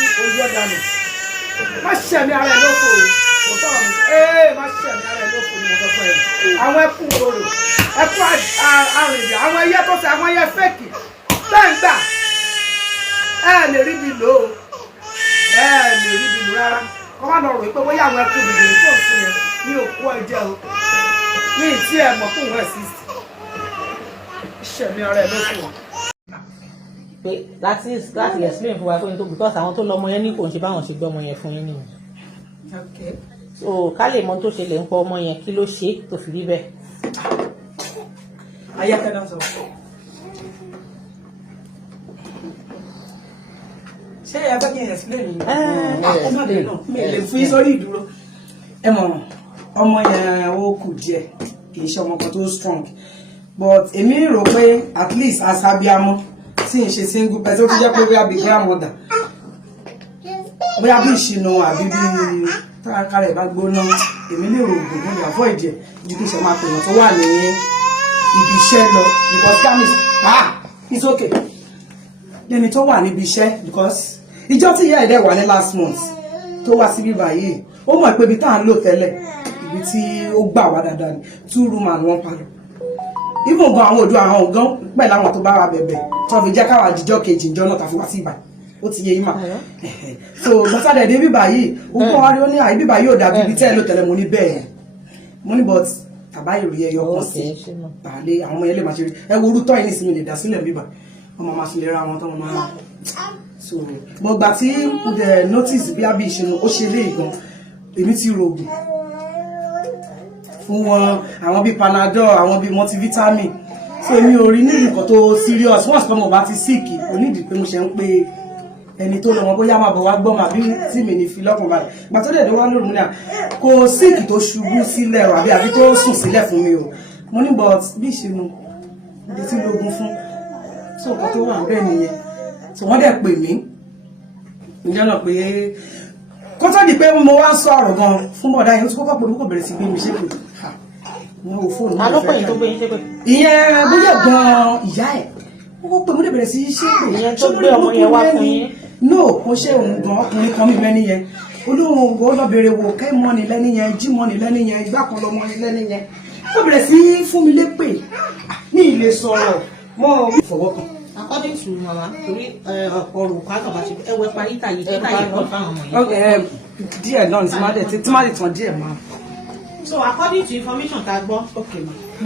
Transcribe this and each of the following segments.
sí ojú ọ̀dà mi má ṣẹ̀mí ara ẹ̀ lóko o tó àwọn má ṣẹ̀mí ara ẹ̀ lóko ni mo sọ fún ẹ àwọn ẹkún orò ẹkún àrìnrìn àwọn ẹyẹ tó ṣe àwọn ẹyẹ fẹ́ẹ̀kì gbẹ̀ngbà ẹ lè rí mi lò ó ẹ lè rí mi lò rárá kọ́ má lọ rò pé bóyá àwọn ẹkún bìbìrì tó ń fún yẹn ní òkú ẹ̀jẹ̀ o ní ìtí ẹ̀ mọ̀ fún òun ẹ̀ sí ṣẹ̀mí ara ẹ̀ lóko pé láti explain fún wa pé nítorí because àwọn tó lọ́mọ yẹn ní kò ń ṣe báwọn ṣe gbọ́ ọmọ yẹn fún yín nìyẹn. Okay. So ká lè mọ tó ṣẹlẹ̀ ń pọ̀ ọmọ yẹn kí ló ṣe tó fi rí bẹ́ẹ̀. Ayákẹ́dá sọ. Ṣé ẹ bá kí n explain yìí? Ẹ má lè nà mi lè fún yín sórí ìdúró. Ẹ mọ̀ ọmọ yẹn ó kù díẹ̀ kì í ṣe ọmọ kan tó strong but èmi rò pé at least as abiamọ tí n ṣe single person ó ti jẹ́ pé bóyá bí grandmother bóyá bí ìṣìnà àbí bí tára ẹ̀ bá gbóná èmi lè rò ògùn mo lè avoid ẹ̀ ju kí n ṣe máa pè wọ́n tó wà ní ibi iṣẹ́ lọ because camis it's okay lẹ́ni tó wà níbi iṣẹ́ because ìjọ tí ìyá ẹ̀dẹ̀ wà ní last month tó wá síbí báyìí ó mọ̀ pé ibi tá à ń lò tẹ́lẹ̀ ibi tí ó gbà wá dáadáa ni 2 room and 1 parlour even gan àwọn òdu àwọn gan pẹ̀lú àwọn tó bá wa bẹ̀bẹ̀ tó fi jẹ́ káwa àdìjọ́ kejì ìjọ náà tàfi wá sí ìbà ó ti yé yín mà so bọ́sádẹ̀ dé bíbà yìí ó kọ́ wá rí ó ní àyè bíbà yóò dàbí ibi tẹ́ ẹ ló tẹ̀lé mo ní bẹ́ẹ̀ mo ní but tàbá ìrì ẹyọ kan sí bàálé àwọn ọmọ yẹn lè máa ṣe rí ẹ wo orútọ́ yìí nísìnyí lè dá sílẹ̀ bíbà ọmọ máa fi lè ra àwọn tó máa so mo gbà tí notice bí abí ìṣinú ó ṣe lé ìgan èmi ti rògùn fún wọn àwọn bíi panadol àwọn bíi multivitamin so èmi ò rí nílùú kan tó serious once pé mo bá ti sick kò nídìí pé mo ṣe ń pé ẹni tó lọ wọn bóyá máa bọ̀ wá gbọ́ màbí tí mi ní fi lọ́kàn balẹ̀ gbà tó dẹ̀dẹ̀ wá lóru múlẹ̀ kò sick tó ṣubú sílẹ̀ rọ̀ àbí tó sùn sílẹ̀ fún mi o mo ní but bí ìṣinú ibi tí lógún fún so nǹkan tó wà bẹ́ẹ̀ nìyẹn so wọ́n dẹ̀ pè mí ìjọ náà pé kó tó di pé mo wá sọ̀rọ̀ gan fún bọ̀dá yẹn ó ti kọ́kọ́ pé kò bẹ̀rẹ̀ sí gbé mi ṣépè wọn ò fóònù náà lọ́pọ̀ yìí tó gbé yín ṣépè. ìyẹn bóyá gan ìyá ẹ̀ ó kọ́ pé mo lè bẹ̀rẹ̀ sí ṣépè ìyẹn tó gbé ọmọ yẹn wá fún yín. no kò ṣe òun gan ọkùnrin kan mi lẹ́ni yẹn olóhùn ògbó lọ́bẹ̀rẹ̀ wò kẹ́ mọ́ni lẹ́ni yẹn jí mọ́ni lẹ́ni yẹn ìgbà kan lọ́mọ lẹ́ni yẹn ó bẹ̀rẹ̀ sí fún mi lépè ní ilé sọ̀rọ̀ mọ́ ìfọwọ́ kan. according to mama torí ọ̀rọ̀ kátó bá ṣe ẹwẹ́ parí tàyè kọ́ fáwọn ọmọ yẹn. díẹ̀ náà tí má lè tán díẹ̀ máa. so according to information tá a gbọ́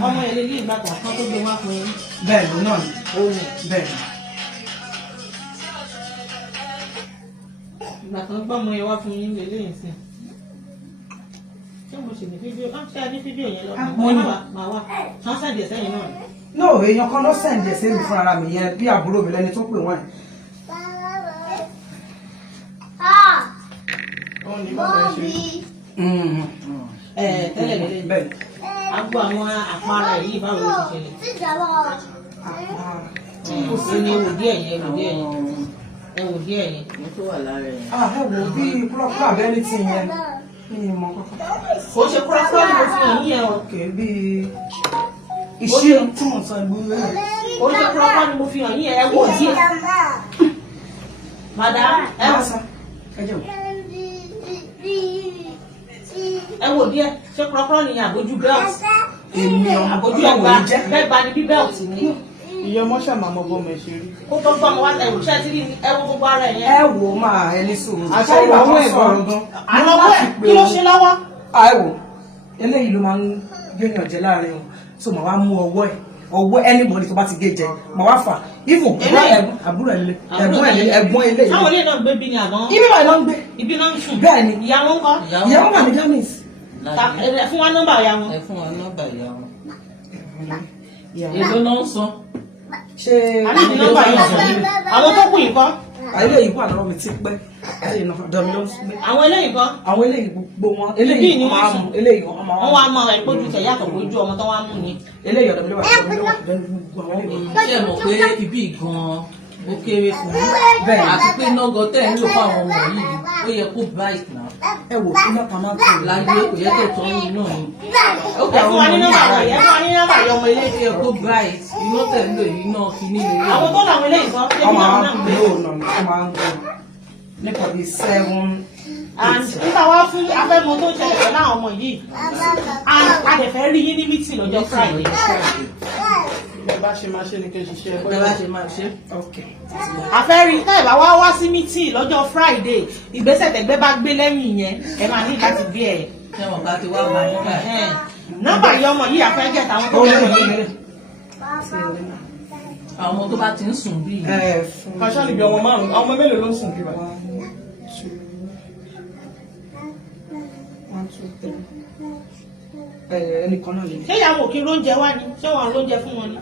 ọmọ yẹn lè ní ìgbà kan tó gbé wá fún yín. bẹ́ẹ̀ ló náà bẹ́ẹ̀. ìgbà kan gbọ́ ọmọ yẹn wá fún yín lè léyìn sí ṣé mo ṣe ní fídíò ṣé a ní fídíò yẹn lọ máa wà ṣánsá díẹ̀ sẹ́yìn náà. no èèyàn kan ló sẹ̀ǹdì ẹ̀sẹ̀ mi fún ara mi yẹn bí àbúrò mi lẹ́ni tó pè wọ́n ẹ̀. Tẹ́lẹ̀ lélẹ̀ bẹ́ẹ̀ agbo àwọn àpárá yìí báwo ló ti ṣẹlẹ̀. Kò sí ní ewu díẹ̀ yẹn ewu díẹ̀ yẹn. Ní tó wà lára ẹ̀. ẹ wò bí kúrọ́kúrọ́ àbẹ́ni tí yẹn ní ìmọ̀ kọ́kọ́. Kò ṣe kúrọ́kúrọ́ ni mo fi hàn yín yẹn o. kè bí iṣẹ́ tí mo sọ ìgbóhùn rẹ̀. Kò ṣe kúrọ́kúrọ́ ni mo fi hàn yín yẹn ẹ wò díẹ̀. Madam ẹ wò sá. Ẹ wò díẹ̀ ṣé kúrọ́kúrọ́ ni àbójú belt. èmi ọmọ Àbójú ẹgbà bẹ́ẹ̀gba ni bí belt ni. ìyá ọmọ ṣàmà ọmọ bọ́ mọ̀ ṣe rí. Kó tó gbọ́ ọmọ wá ẹ̀wò ṣẹ́ tí ẹ wo gbogbo ara ẹ̀ yẹn. ẹ wò ó máa ẹni sùúrù. Àṣà ìwàwọ̀ ẹ̀gbọ́n gan. Àlọ́wọ́ ẹ̀ kí ló ṣe lọ́wọ́? ẹ wò eléyìí ló máa ń gbéyàn jẹ láàrin o so màá wá mú ọwọ́ anybody tó bá ti gé jẹ màá wá fà even àbúrò ẹ̀gbọ́n eléyìí. Táwọn ilé náà gbé bí ni àmọ́. ibi wà ló ń gbé. Ibi náà ń sùn. bẹ́ẹ̀ ni Ìyá wọn kọ́. ìyá wọn wà ní James. Ẹ fún wa nọ́mbà ìyá wọn. Ẹ fún wa nọ́mbà ìyá wọn. èló náà ń san. ṣe Àníbi nọ́mbà yìí sọ yìí. Àwọn tó kù yìí kọ́. eléyìí wà lọ́wọ́ mi ti pẹ́ eléyìí náà dọ̀ mi ló ń sún pé. Àwọn eléyìí kọ́. àwọn eléyìí gbogbo wọn eléyìí ni máa wọ́n mú eléyìí wọn máa wọ́n wá mọ ẹ̀ pójú tẹ̀ yàtọ̀ pójú ọmọ tó wá mú ni. eléyìí ọ̀dọ̀ mi ló wà ọ̀dọ̀ mi ló wà bẹ́ẹ̀ ni gbogbo àwọn eléyìí. Ṣé ẹ mọ̀ pé ibi gan-an ó kéré fún un? Bẹ́ẹ̀ àti pé nọ́gọ́ tẹ̀ ń lò fún àwọn ọmọ yìí ó yẹ kó bright náà. ẹ wò fún mẹ́ta máa ń tó Láyé kò yẹ kẹ́ tọ́ yín náà ni. Ó Ẹ fún wa ní nọ́mbà àwọn ìyá fún wa ní nọ́mbà ìyá ọmọ ilé ó yẹ kó bright iná tẹ̀ ń lò yìí náà kí ní ilé. àwọn tó làwọn eléyìí kọ́. ọmọ àwọn gbé òun náà ọmọ àwọn gbé nípa bíi 7. And nígbà wá fún afẹ́mọ tó ṣẹlẹ̀ pẹ̀lú àwọn ọmọ yìí a dẹ̀ fẹ́ rí yín ní meeting lọ́jọ́ Friday. Bẹ́ẹ̀ bá ṣe máa ṣe ni kí n ṣiṣẹ́ Bẹ́ẹ̀ bá ṣe máa ṣe. A fẹ́ rí tá ìbá wá sí meeting lọ́jọ́ Friday ìgbésẹ̀ tẹ̀gbẹ́ bá gbé lẹ́yìn yẹn ẹ máa ní láti bí ẹ̀. Ṣé wọn bá ti wá bá yín báyìí? Nọ́mbà yìí ọmọ yìí àfẹ́gẹ̀ táwọn tó bẹ̀rẹ̀ yìí. Àwọn ọmọ tó bá ti ń sùn bí. Kàṣà níbi ọmọ márùn-ún, àwọn ọmọ mélòó ló ń sùn bí wa? 1, 2, 3. Ẹnìkan náà lè. Ṣé ìyàwó kí lóúnjẹ wá ni? Ṣé wọn lóúnjẹ fún wọn ni?